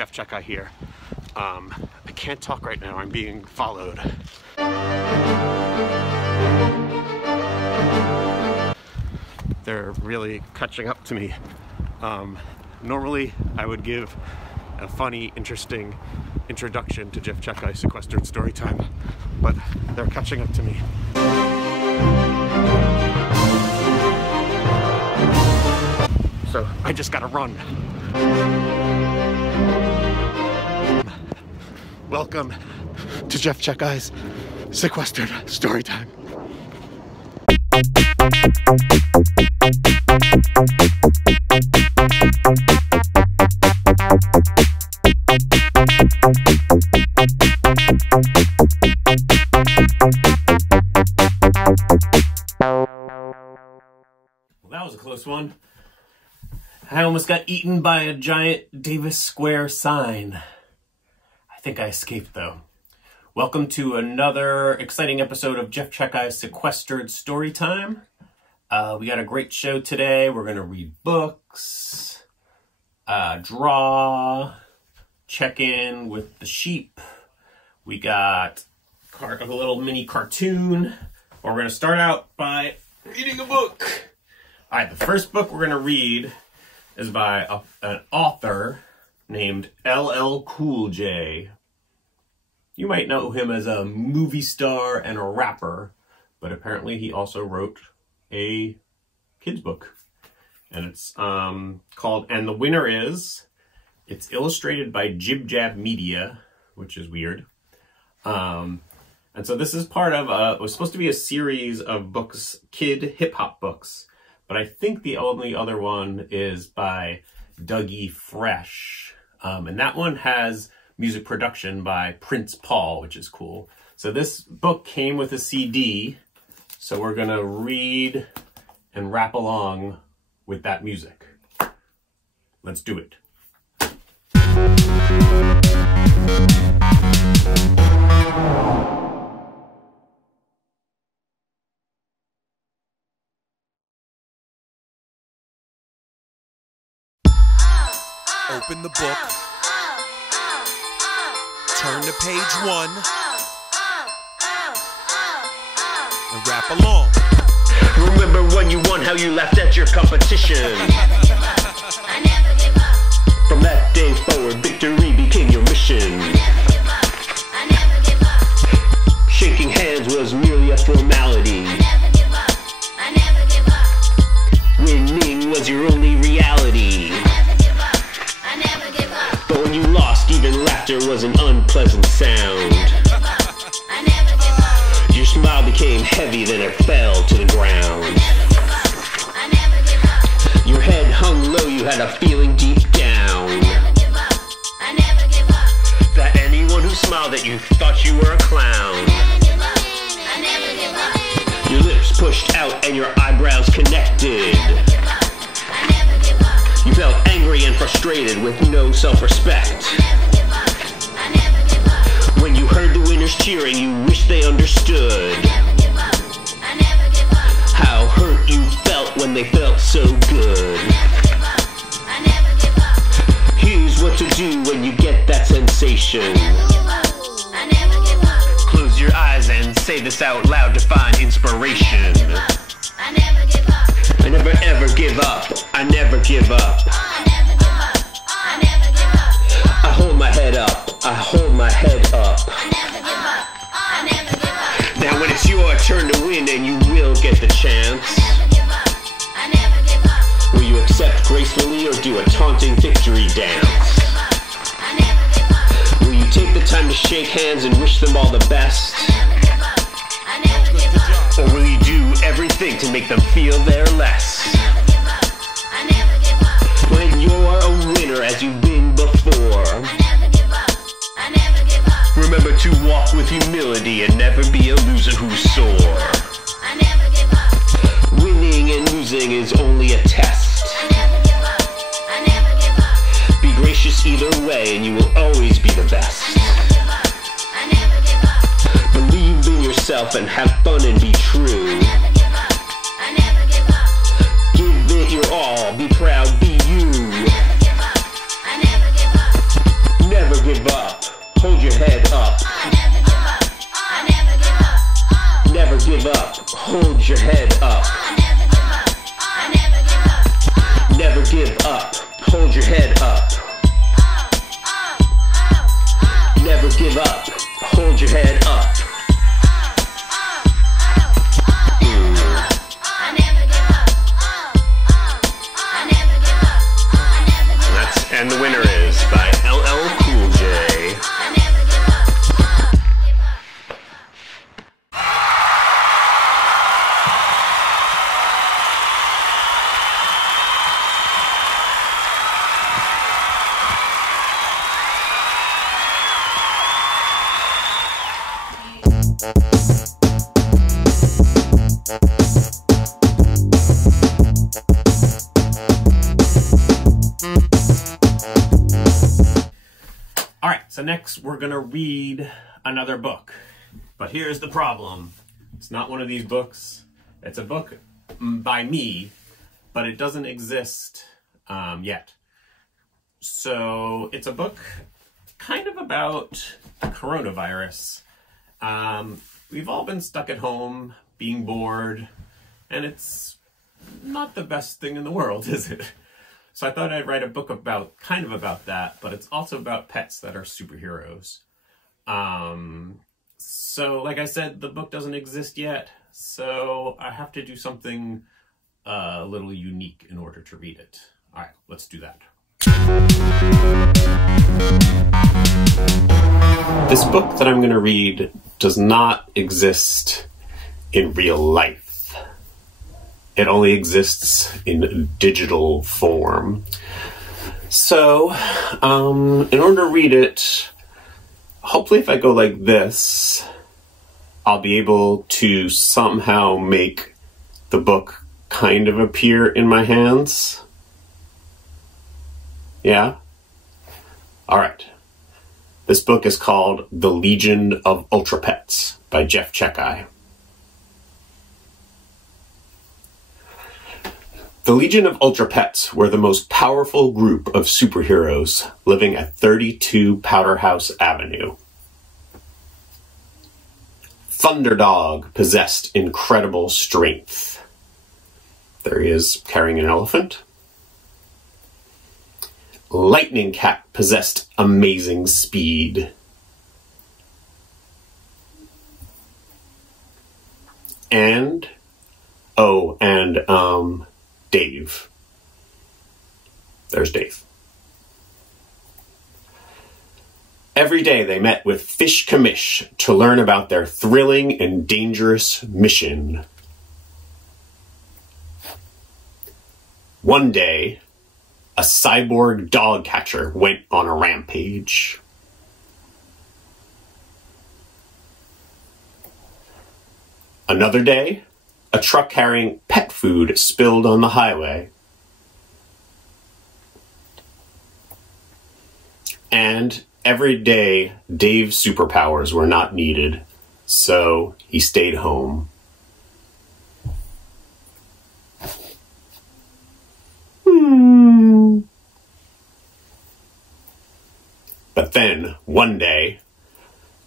Jeff Checkai here. I can't talk right now, I'm being followed. They're really catching up to me. Normally I would give a funny, interesting introduction to Jeff Checkai Sequestered Storytime, but they're catching up to me. So I just gotta run. Welcome to Jeff Checkai's Sequestered Storytime. Well, that was a close one. I almost got eaten by a giant Davis Square sign. I think I escaped though. Welcome to another exciting episode of Jeff Checkai's Sequestered Storytime. We got a great show today. We're gonna read books, draw, check in with the sheep. We got a little mini cartoon. We're gonna start out by reading a book. All right, the first book we're gonna read is by an author named LL Cool J. You might know him as a movie star and a rapper, but apparently he also wrote a kid's book. And it's called And the Winner Is. It's illustrated by Jib Jab Media, which is weird. And so this is part of, it was supposed to be a series of books, kid hip-hop books. But I think the only other one is by Dougie Fresh. And that one has music production by Prince Paul, which is cool. So this book came with a CD. So we're gonna read and rap along with that music. Let's do it. Open the book, turn to page 1, and rap along. Remember when you won, how you laughed at your competition. I never give up. From that day forward, victory became your mission. I never give up. Shaking hands was merely a formality. I never give up. I never give up. Winning was your only reality. But when you lost, even laughter was an unpleasant sound. I never give up. Your smile became heavy, then it fell to the ground. I never give up. Your head hung low, you had a feeling deep down. I never give up. I never give up. That anyone who smiled at you thought you were a clown. I never give up. Your lips pushed out and your eyebrows connected. I never give up. You felt angry and frustrated with no self-respect. I never give up. When you heard the winners cheering, you wished they understood I never give up. how hurt you felt when they felt so good. I never give up. Here's what to do when you get that sensation. I never give up. Close your eyes and say this out loud to find inspiration. I never give up. I never ever give up. I never give up. I never give up. I never give up. I hold my head up. I hold my head up. I never give up. I never give up. Now when it's your turn to win and you will get the chance, I never give up. I never give up. will you accept gracefully or do a taunting victory dance? I never give up. Will you take the time to shake hands and wish them all the best? I never give up. Or will you do everything to make them feel they're less? I never give up. When you're a winner as you've been before, I never give up. I never give up. remember to walk with humility and never be a loser who's sore. I never give up. Winning and losing is only a test. I never give up. I never give up. Be gracious either way and you will always be the best. I never give up. Believe in yourself and have fun and be true. I never give up. I never give up. Give it your all, be proud, be you. I never give up. hold your head up. I never give up. I never give up. Never give up, hold your head up. Never give up, hold your head up. I never give up. I never give up. I never give up. And the winner is by LL Cool J. I never give up. Give up. All right, so next we're gonna read another book. But here's the problem. It's not one of these books. It's a book by me, but it doesn't exist yet. So it's a book kind of about the coronavirus. We've all been stuck at home, being bored, and it's not the best thing in the world, is it? So I thought I'd write a book about, kind of about that, but it's also about pets that are superheroes. So like I said, the book doesn't exist yet, so I have to do something a little unique in order to read it. All right, let's do that. This book that I'm going to read does not exist in real life. It only exists in digital form. So, in order to read it, hopefully if I go like this, I'll be able to somehow make the book kind of appear in my hands. Yeah? Alright. This book is called The Legion of Ultra Pets by Jeff Chekai. The Legion of Ultra Pets were the most powerful group of superheroes living at 32 Powderhouse Avenue. Thunderdog possessed incredible strength. There he is carrying an elephant. Lightning Cat possessed amazing speed. And, Dave. There's Dave. Every day they met with Fish Commish to learn about their thrilling and dangerous mission. One day, a cyborg dog catcher went on a rampage. Another day, a truck carrying pet food spilled on the highway. And every day, Dave's superpowers were not needed, so he stayed home. But then, one day,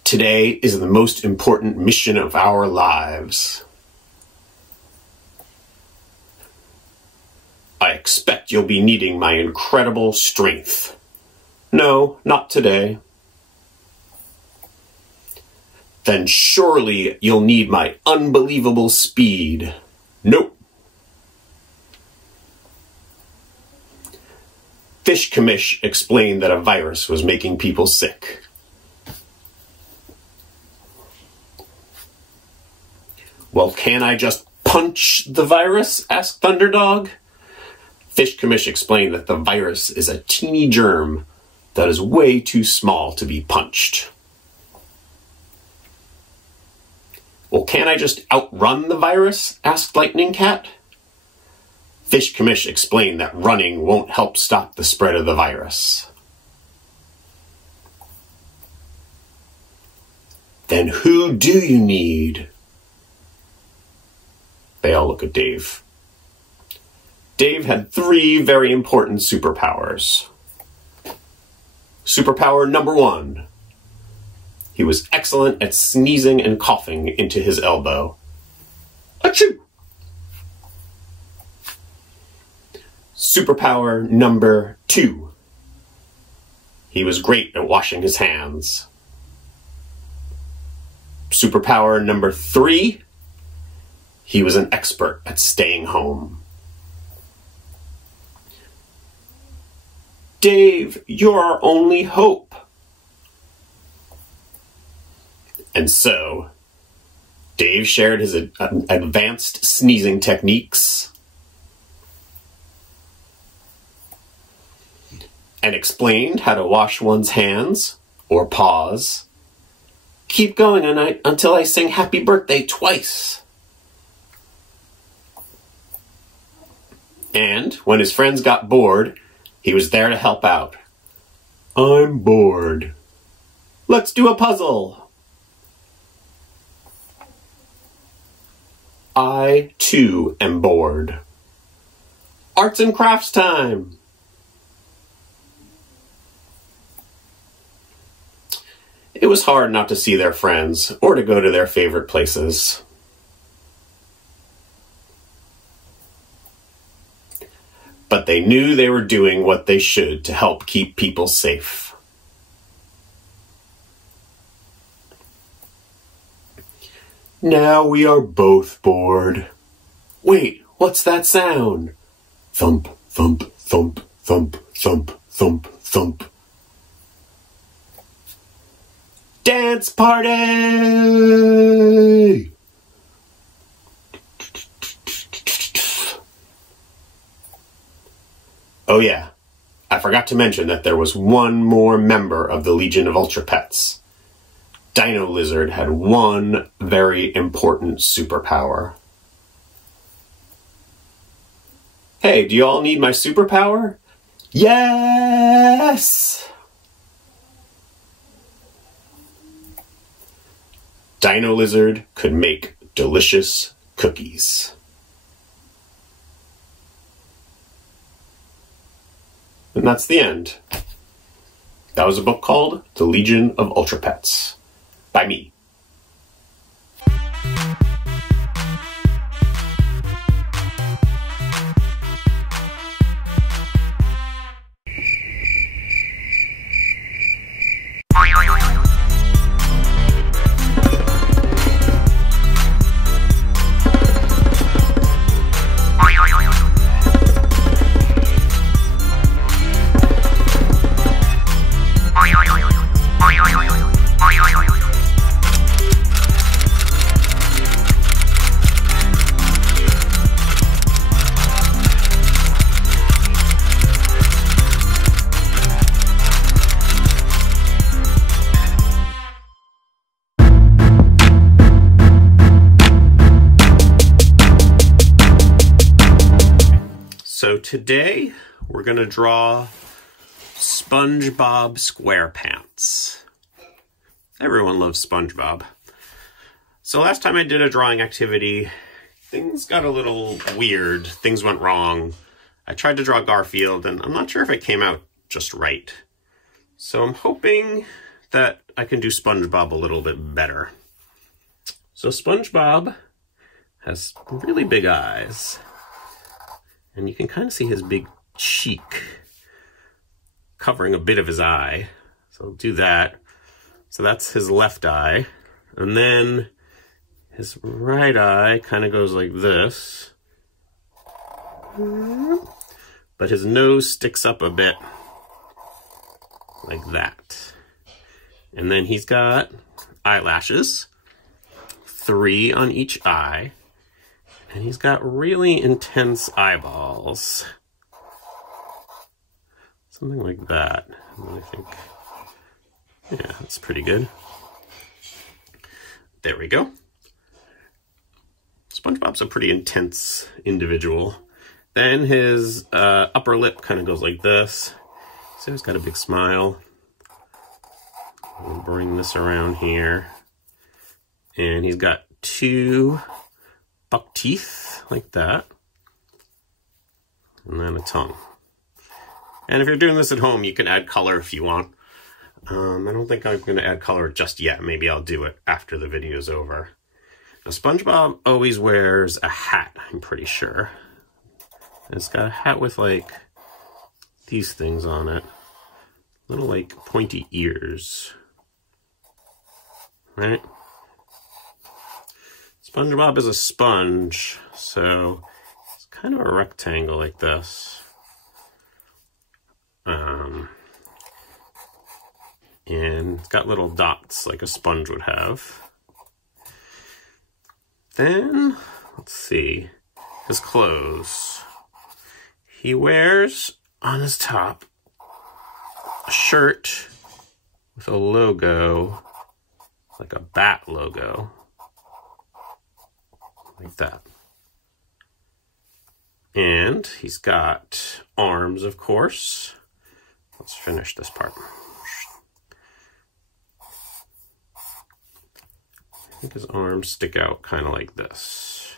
today is the most important mission of our lives. I expect you'll be needing my incredible strength. No, not today. Then surely you'll need my unbelievable speed. Nope. Fish Commish explained that a virus was making people sick. Well, can I just punch the virus? Asked Thunderdog. Fish Commish explained that the virus is a teeny germ that is way too small to be punched. Well, can I just outrun the virus? Asked Lightning Cat. Fish Commish explained that running won't help stop the spread of the virus. Then who do you need? They all look at Dave. Dave had 3 very important superpowers. Superpower number 1. He was excellent at sneezing and coughing into his elbow. Achoo! Superpower number 2. He was great at washing his hands. Superpower number 3. He was an expert at staying home. Dave, you're our only hope. And so, Dave shared his advanced sneezing techniques and explained how to wash one's hands or paws. Keep going until I sing happy birthday twice. And when his friends got bored, he was there to help out. I'm bored. Let's do a puzzle. I, too, am bored. Arts and crafts time. It was hard not to see their friends or to go to their favorite places. But they knew they were doing what they should to help keep people safe. Now we are both bored. Wait, what's that sound? Thump, thump, thump, thump, thump, thump, thump. Dance party! Oh yeah, I forgot to mention that there was one more member of the Legion of Ultra Pets. Dino Lizard had one very important superpower. Hey, do you all need my superpower? Yes! Dino Lizard could make delicious cookies. And that's the end. That was a book called The Legion of Ultra Pets by me. So today we're going to draw SpongeBob SquarePants. Everyone loves SpongeBob. So last time I did a drawing activity, things got a little weird. Things went wrong. I tried to draw Garfield and I'm not sure if it came out just right. So I'm hoping that I can do SpongeBob a little bit better. So SpongeBob has really big eyes. And you can kind of see his big cheek covering a bit of his eye. So I'll do that. So that's his left eye. And then his right eye kind of goes like this. But his nose sticks up a bit like that. And then he's got eyelashes, 3 on each eye. And he's got really intense eyeballs. Something like that. I think, yeah, that's pretty good. There we go. SpongeBob's a pretty intense individual. Then his upper lip kind of goes like this. So he's got a big smile. I'll bring this around here. And he's got 2 buck teeth like that, and then a tongue. And if you're doing this at home, you can add color if you want. I don't think I'm going to add color just yet. Maybe I'll do it after the video is over. Now, SpongeBob always wears a hat, I'm pretty sure. And it's got a hat with, like, these things on it. Little, like, pointy ears. Right? SpongeBob is a sponge, so it's kind of a rectangle like this. And it's got little dots like a sponge would have. Then, let's see, his clothes. He wears on his top a shirt with a logo, like a bat logo, like that. And he's got arms, of course. Let's finish this part. I think his arms stick out kind of like this.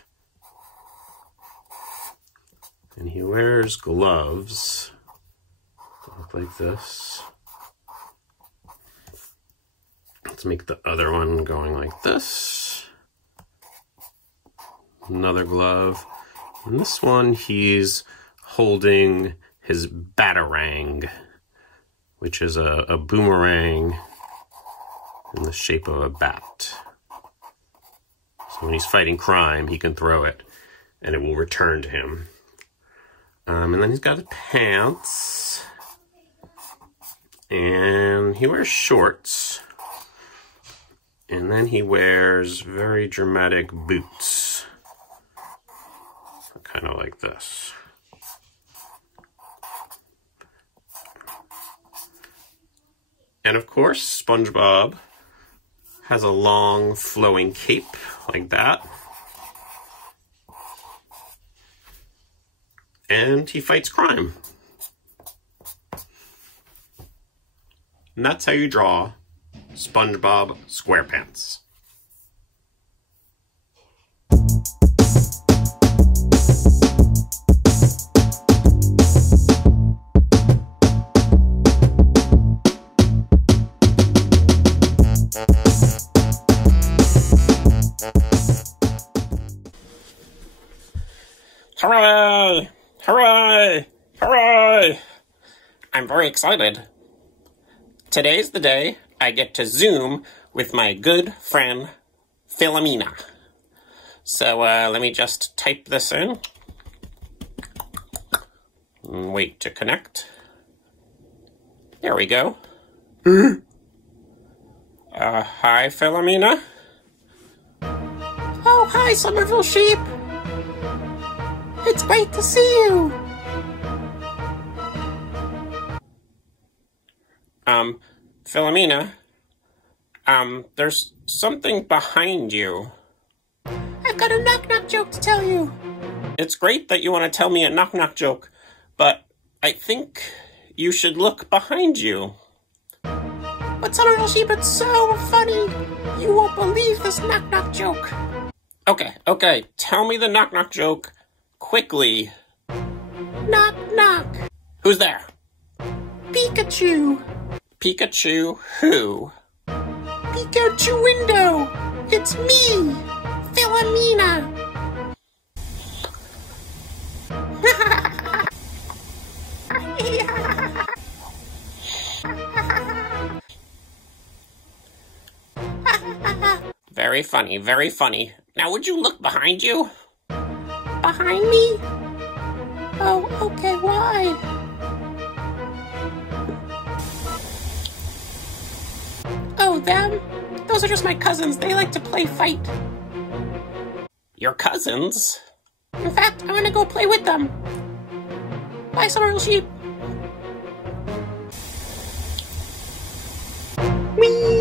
And he wears gloves that look like this. Let's make the other one going like this. Another glove. And this one, he's holding his batarang, which is a boomerang in the shape of a bat. So when he's fighting crime, he can throw it, and it will return to him. And then he's got his pants, and he wears shorts, and then he wears very dramatic boots, kind of like this. And of course, SpongeBob has a long flowing cape like that. And he fights crime. And that's how you draw SpongeBob SquarePants. Hooray! Hooray! Hooray! I'm very excited. Today's the day I get to Zoom with my good friend, Philomena. So, let me just type this in. And wait to connect. There we go. Hi, Philomena. Oh, hi, Somerville Sheep. It's great to see you. Philomena, there's something behind you. I've got a knock-knock joke to tell you. It's great that you want to tell me a knock-knock joke, but I think you should look behind you. But Somerville Sheep, it's so funny. You won't believe this knock-knock joke. Okay, tell me the knock-knock joke. Quickly. Knock, knock. Who's there? Pikachu. Pikachu who? Pikachu window. It's me, Philomena. Very funny, very funny. Now would you look behind you? Behind me? Oh, okay, why? Oh, them? Those are just my cousins. They like to play fight. Your cousins? In fact, I'm gonna go play with them. Bye, Somerville Sheep. Whee!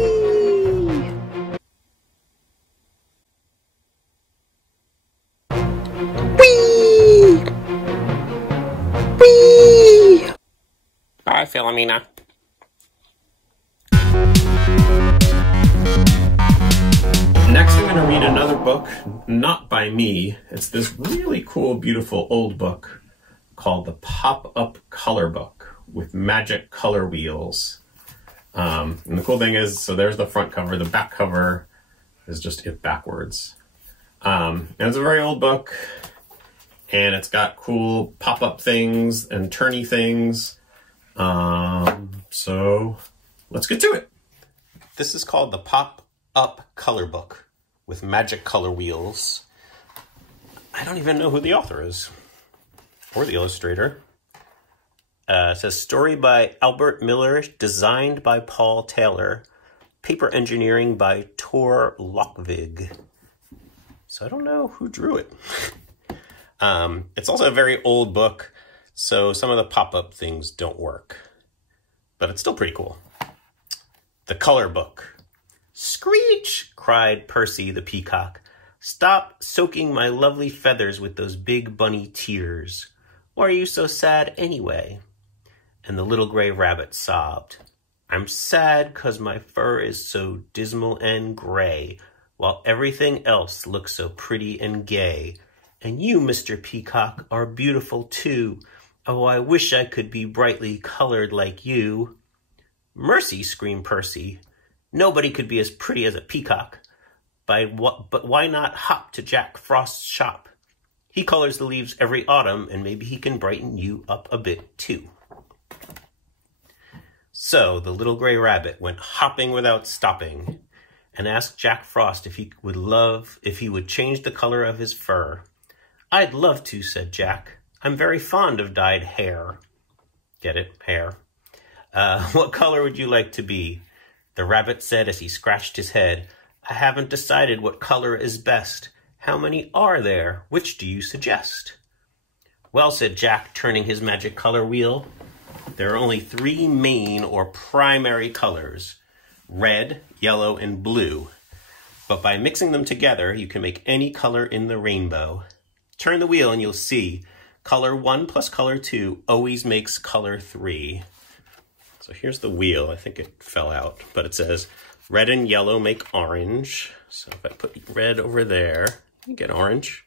Bye, Philomena. Next, I'm going to read another book, not by me. It's this really cool, beautiful old book called the Pop-Up Color Book with magic color wheels. And the cool thing is, so there's the front cover. The back cover is just it backwards. And it's a very old book, and it's got cool pop-up things and turny things. So let's get to it. This is called the Pop-Up Color Book with magic color wheels. I don't even know who the author is or the illustrator. It says story by Albert Miller, designed by Paul Taylor, paper engineering by Tor Lockvig. So I don't know who drew it. It's also a very old book, so some of the pop-up things don't work. But it's still pretty cool. The Color Book. Screech! Cried Percy the peacock. Stop soaking my lovely feathers with those big bunny tears. Why are you so sad anyway? And the little gray rabbit sobbed. I'm sad 'cause my fur is so dismal and gray, while everything else looks so pretty and gay. And you, Mr. Peacock, are beautiful too. Oh, I wish I could be brightly colored like you. Mercy, screamed Percy. Nobody could be as pretty as a peacock. But why not hop to Jack Frost's shop? He colors the leaves every autumn, and maybe he can brighten you up a bit too. So the little gray rabbit went hopping without stopping and asked Jack Frost if he would change the color of his fur. I'd love to, said Jack. I'm very fond of dyed hair. Get it? Hair. What color would you like to be? The rabbit said as he scratched his head. I haven't decided what color is best. How many are there? Which do you suggest? Well, said Jack, turning his magic color wheel, there are only 3 main or primary colors, red, yellow, and blue. But by mixing them together, you can make any color in the rainbow. Turn the wheel and you'll see color 1 plus color 2 always makes color 3. So here's the wheel. I think it fell out, but it says red and yellow make orange. So if I put red over there, you get orange.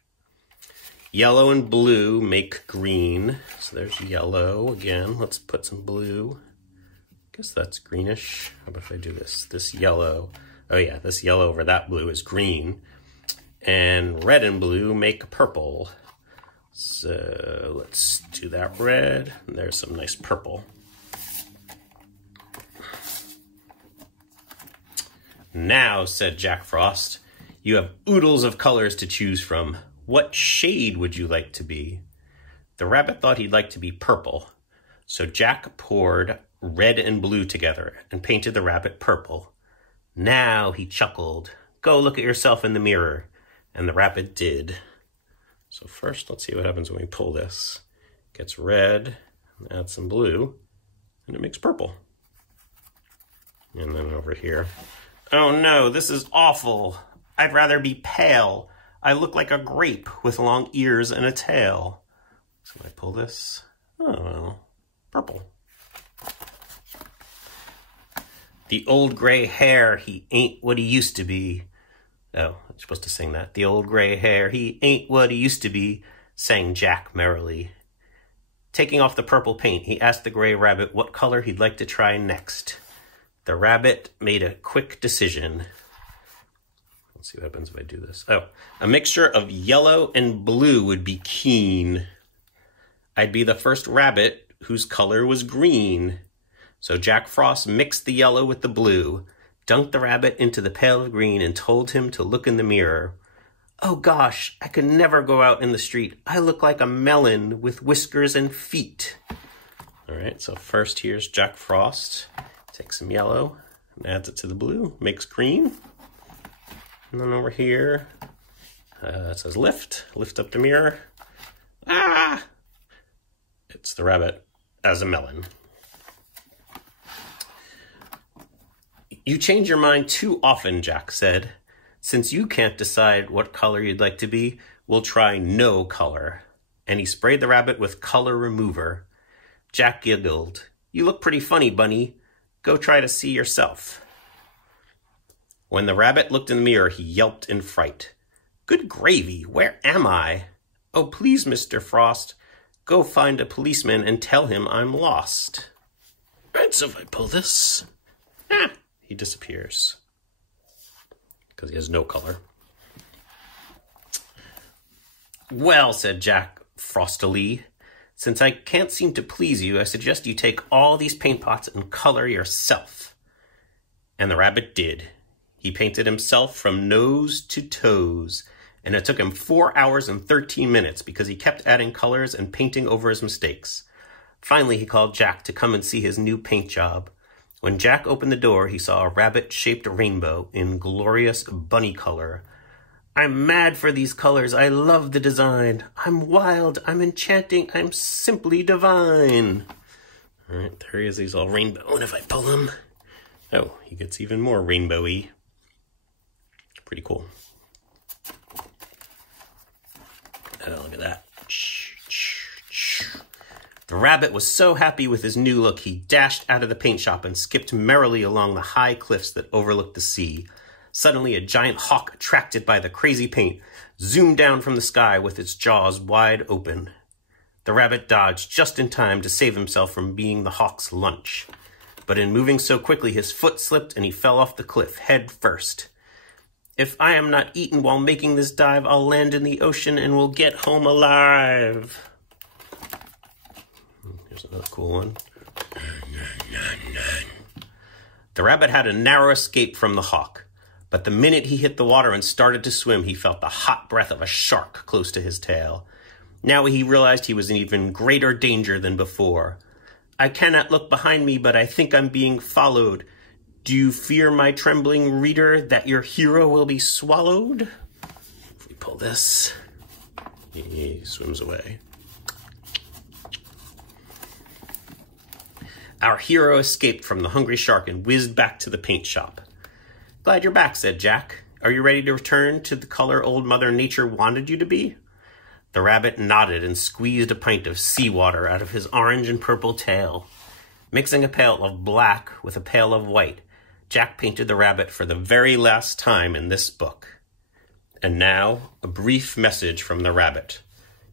Yellow and blue make green. So there's yellow again. Let's put some blue. I guess that's greenish. How about if I do this? This yellow. Oh yeah, this yellow over that blue is green. And red and blue make purple. So let's do that red. And there's some nice purple. Now, said Jack Frost, you have oodles of colors to choose from. What shade would you like to be? The rabbit thought he'd like to be purple. So Jack poured red and blue together and painted the rabbit purple. Now, he chuckled, go look at yourself in the mirror. And the rabbit did. So first, let's see what happens when we pull this. It gets red, add some blue, and it makes purple. And then over here, oh no, this is awful. I'd rather be pale. I look like a grape with long ears and a tail. So when I pull this, oh, well, purple. The old gray hair, he ain't what he used to be. Oh, I'm supposed to sing that. The old gray hair, he ain't what he used to be, sang Jack merrily. Taking off the purple paint, he asked the gray rabbit what color he'd like to try next. The rabbit made a quick decision. Let's see what happens if I do this. Oh, a mixture of yellow and blue would be keen. I'd be the first rabbit whose color was green. So Jack Frost mixed the yellow with the blue, dunked the rabbit into the pail of green, and told him to look in the mirror. Oh gosh, I could never go out in the street. I look like a melon with whiskers and feet. All right, so first here's Jack Frost. Takes some yellow and adds it to the blue, makes green. And then over here, it says lift up the mirror. Ah! It's the rabbit as a melon. You change your mind too often, Jack said. Since you can't decide what color you'd like to be, we'll try no color. And he sprayed the rabbit with color remover. Jack giggled. You look pretty funny, Bunny. Go try to see yourself. When the rabbit looked in the mirror, he yelped in fright. Good gravy, where am I? Oh, please, Mr. Frost, go find a policeman and tell him I'm lost. Right, so if I pull this, he disappears. Because he has no color. Well, said Jack frostily, since I can't seem to please you, I suggest you take all these paint pots and color yourself. And the rabbit did. He painted himself from nose to toes, and it took him 4 hours and 13 minutes because he kept adding colors and painting over his mistakes. Finally, he called Jack to come and see his new paint job. When Jack opened the door, he saw a rabbit-shaped rainbow in glorious bunny color. I'm mad for these colors. I love the design. I'm wild. I'm enchanting. I'm simply divine. All right, there he is. He's all rainbow. And if I pull him, oh, he gets even more rainbowy. Pretty cool. Oh, look at that. The rabbit was so happy with his new look, he dashed out of the paint shop and skipped merrily along the high cliffs that overlooked the sea. Suddenly, a giant hawk, attracted by the crazy paint, zoomed down from the sky with its jaws wide open. The rabbit dodged just in time to save himself from being the hawk's lunch. But in moving so quickly, his foot slipped and he fell off the cliff, head first. If I am not eaten while making this dive, I'll land in the ocean and will get home alive. Here's another cool one. The rabbit had a narrow escape from the hawk, but the minute he hit the water and started to swim, he felt the hot breath of a shark close to his tail. Now he realized he was in even greater danger than before. I cannot look behind me, but I think I'm being followed. Do you fear, my trembling reader, that your hero will be swallowed? If we pull this, he swims away. Our hero escaped from the hungry shark and whizzed back to the paint shop. Glad you're back, said Jack. Are you ready to return to the color old Mother Nature wanted you to be? The rabbit nodded and squeezed a pint of seawater out of his orange and purple tail. Mixing a pail of black with a pail of white, Jack painted the rabbit for the very last time in this book. And now, a brief message from the rabbit.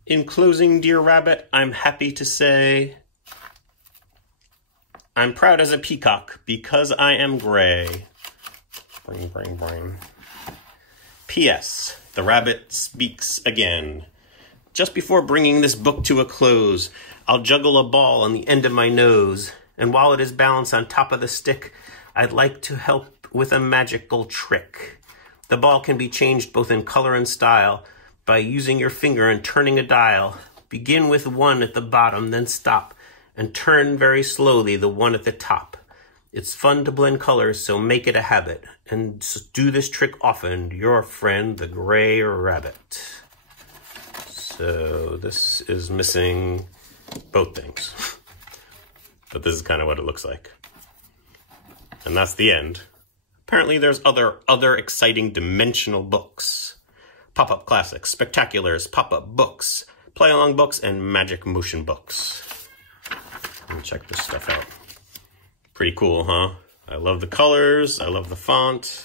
In closing, dear rabbit, I'm happy to say, I'm proud as a peacock because I am gray. Bring, bring, bring. P.S. The rabbit speaks again. Just before bringing this book to a close, I'll juggle a ball on the end of my nose, and while it is balanced on top of the stick, I'd like to help with a magical trick. The ball can be changed both in color and style by using your finger and turning a dial. Begin with 1 at the bottom, then stop, and turn very slowly the 1 at the top. It's fun to blend colors, so make it a habit, and do this trick often. Your friend, the Gray Rabbit. So this is missing both things. But this is kind of what it looks like. And that's the end. Apparently there's other exciting dimensional books. Pop-up classics, spectaculars, pop-up books, play-along books, and magic motion books. Let me check this stuff out. Pretty cool, huh? I love the colors. I love the font.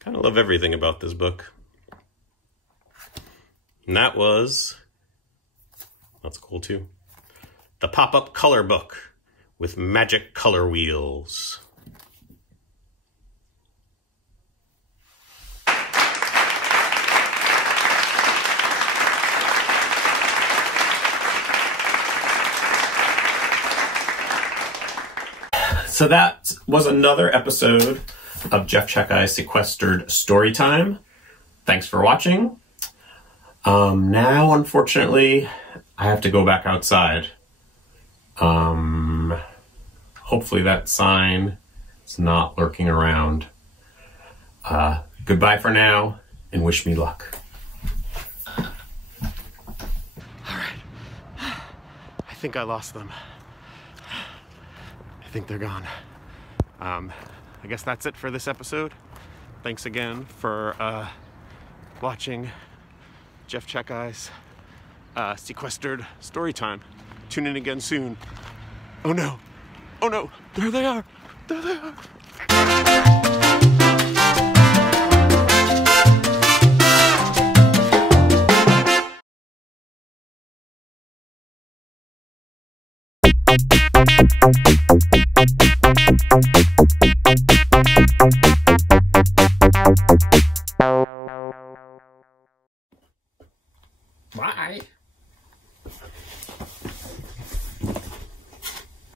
Kind of love everything about this book. And that was, that's cool too, the pop-up color book with magic color wheels. So that was another episode of Jeff Checkey's Sequestered Storytime. Thanks for watching. Now, unfortunately, I have to go back outside. Hopefully that sign is not lurking around. Goodbye for now, and wish me luck. All right. I think I lost them. I think they're gone. I guess that's it for this episode. Thanks again for watching Jeff Checkey's Sequestered Storytime. Tune in again soon. Oh no! Oh no! There they are! There they are! Bye.